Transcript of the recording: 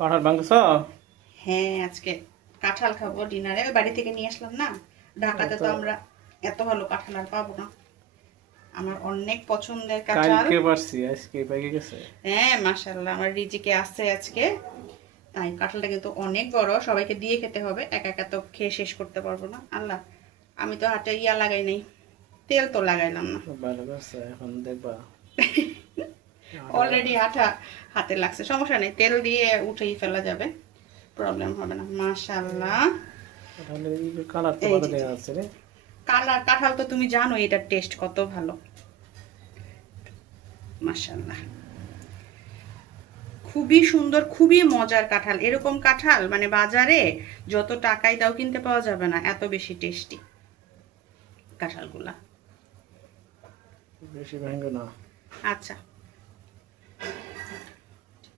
কাঁঠাল ভাঙছ? হ্যাঁ, আজকে কাঁঠাল খাবো ডিনারে। ওই বাড়ি থেকে নিয়ে আসলাম না, ঢাকাতে তো আমরা এত ভালো কাঁঠাল আর পাবো না। আমার অনেক পছন্দের কাঁঠাল। কালকে পারছি, আজকে পেকে গেছে। হ্যাঁ মাশাআল্লাহ, আমার রিজিকে আছে আজকে। তাই কাঁঠালটা কিন্তু অনেক বড়, সবাইকে দিয়ে খেতে হবে, একা একা তো খেয়ে শেষ করতে পারবো না। আল্লাহ, আমি তো হাতে লাগাই নাই, তেল তো লাগাইলাম না। খুব ভালো করছে, এখন দেখবা। অলরেডি আঠা হাতে লাগছে, সমস্যা নেই, তেল দিয়ে উঠেই ফেলা যাবে, প্রবলেম হবে না। মাশাআল্লাহ, কাঁঠালের কালার তো এই ভালো যে দেখা যাচ্ছে রে। কালার কাঁঠাল তো তুমি জানো এটার টেস্ট কত ভালো। মাশাআল্লাহ, খুবই সুন্দর, খুবই মজার কাঁঠাল। এরকম কাঁঠাল মানে বাজারে যত টাকাই দাও কিনতে পাওয়া যাবে না, এত বেশি টেস্টি কাঁঠালগুলা। বেশি ভাঙবে না। আচ্ছা।